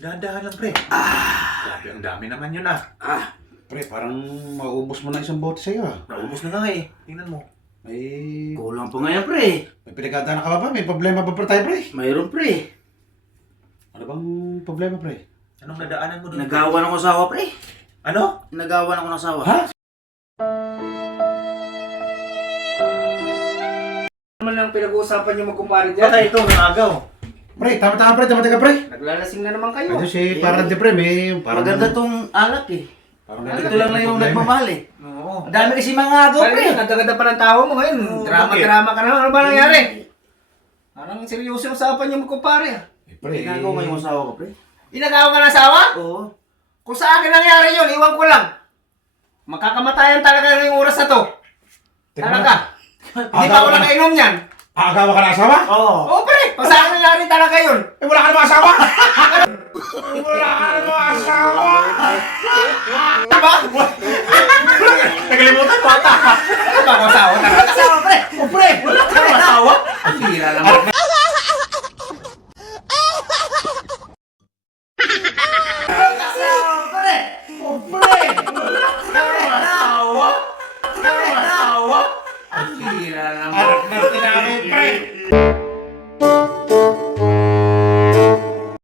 Dahan-dahan lang, pre. Ah! Grabe, ang dami naman yun ah. Ah, Pre, parang maubos mo na isang bote sa'yo ah. Naubos na nga eh. Tingnan mo. May, kulang pa nga yan, pre. may pinagkatana ka ba ba? May problema ba pa tayo, pre? Mayroon, pre. Ano bang problema, pre? Anong nadaanan mo doon? Nagawan ako ng asawa, pre. Ano? Nagawan ako ng asawa. Ha? naman lang pinag-uusapan yung magkumpare dyan. Baka ito, nangagaw. Pre, tama-tama pre, tama-tama pre. Naglalasing na naman kayo. Ano si parang de pre, may parang... Maganda tong alak, eh. Parang Ito lang na yung nagmamahal, eh. Oo. Ang dami kasi mga agaw, Pre, pre. ganda-ganda pa ng tao mo ngayon. Oo, Drama-drama ka na. Ano ba nangyari? Parang seryoso yung usapan yung magkumpare. ah. Eh, pre, Ginagawa mo yung asawa ko, pre. Inagawa ka ng asawa? Oo. Kung sa akin nangyari yun, iwan ko lang. Makakamatayan talaga yung oras na to. Talaga. Hindi pa ako ka na. nakainom yan. Aagawa ka na asawa? Oo. Oo, pre. Kung sa akin nangyari talaga yun. Eh, wala ka namang asawa! wala ka namang asawa! Diba? Nagalimutan mo ata. Ba kung asawa? Talaga asawa, pre. Oh, pre! Wala ka naman asawa. Ang bira naman. Asawa, pre. Oh, pre! Asawa?